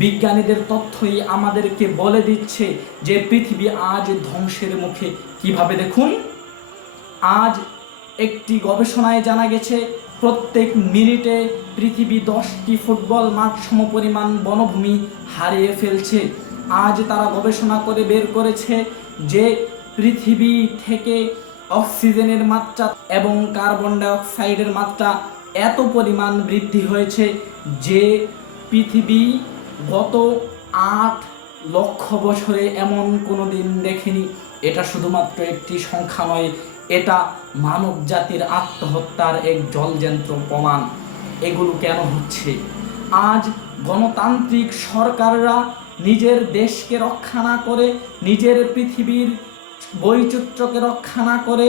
বিজ্ঞানীদের তথ্যই আমাদেরকে বলে দিচ্ছে যে পৃথিবী আজ ধ্বংসের মুখে। কিভাবে দেখুন, আজ একটি গবেষণায় জানা গেছে প্রত্যেক মিনিটে পৃথিবী 10টি ফুটবল মাঠ সমপরিমাণ বনভূমি হারিয়ে ফেলছে। আজ তারা গবেষণা করে বের করেছে যে পৃথিবী থেকে অক্সিজেনের মাত্রা এবং কার্বন ডাইঅক্সাইডের মাত্রা এত পরিমাণ বৃদ্ধি হয়েছে যে পৃথিবী গত 8 লক্ষ বছরে এমন কোনো দিন দেখেনি। এটা শুধুমাত্র একটি সংখ্যা নয়, এটা মানব জাতির আত্মহত্যার এক জলযন্ত্র প্রমাণ। এগুলো কেন হচ্ছে? আজ গণতান্ত্রিক সরকাররা নিজের দেশকে রক্ষা না করে, নিজের পৃথিবীর বৈচিত্র্যকে রক্ষা না করে,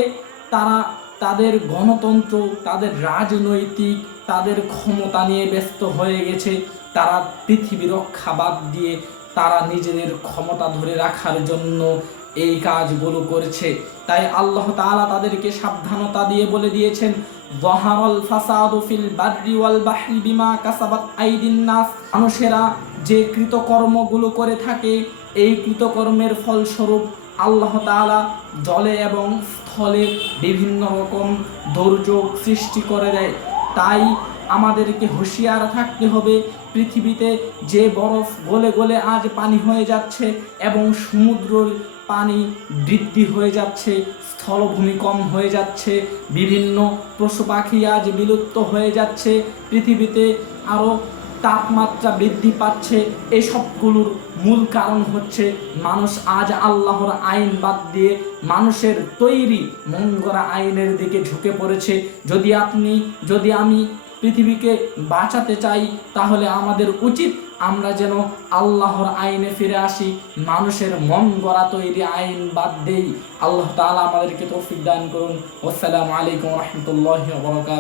তারা তাদের গণতন্ত্র, তাদের রাজনৈতিক, তাদের ক্ষমতা নিয়ে ব্যস্ত হয়ে গেছে। তারা পৃথিবী রক্ষা বাদ দিয়ে তারা নিজেদের ক্ষমতা ধরে রাখার জন্য এই কাজগুলো করেছে। তাই আল্লাহ তাআলা তাদেরকে সাবধানতা দিয়ে বলে দিয়েছেন, যাহারাল ফাসাদু ফিল বাররি ওয়াল বাহরি বিমা কাসাবাত আইদিন নাস। মানুষেরা যে কৃতকর্মগুলো করে থাকে, এই কৃতকর্মের ফলস্বরূপ আল্লাহ তাআলা জলে এবং স্থলে বিভিন্ন রকম দুর্যোগ সৃষ্টি করে দেয়। তাই আমাদেরকে হুঁশিয়ার থাকতে হবে। পৃথিবীতে যে বরফ গলে গলে আজ পানি হয়ে যাচ্ছে এবং সমুদ্রের পানি বৃদ্ধি হয়ে যাচ্ছে, স্থলভূমি কম হয়ে যাচ্ছে, বিভিন্ন পশু পাখি আজ বিলুপ্ত হয়ে যাচ্ছে, পৃথিবীতে আরও তাপমাত্রা বৃদ্ধি পাচ্ছে, এসবগুলোর মূল কারণ হচ্ছে মানুষ আজ আল্লাহর আইন বাদ দিয়ে মানুষের তৈরি মন গড়া আইনের দিকে ঝুঁকে পড়েছে। যদি আমি পৃথিবীকে বাঁচাতে চাই, তাহলে আমাদের উচিত আমরা যেন আল্লাহর আইনে ফিরে আসি, মানুষের মন গড়া তৈরি আইন বাদ দেই। আল্লাহ তাআলা আমাদেরকে তৌফিক দান করুন। আসসালামু আলাইকুম ওয়া রাহমাতুল্লাহি ওয়া বারাকাতুহু।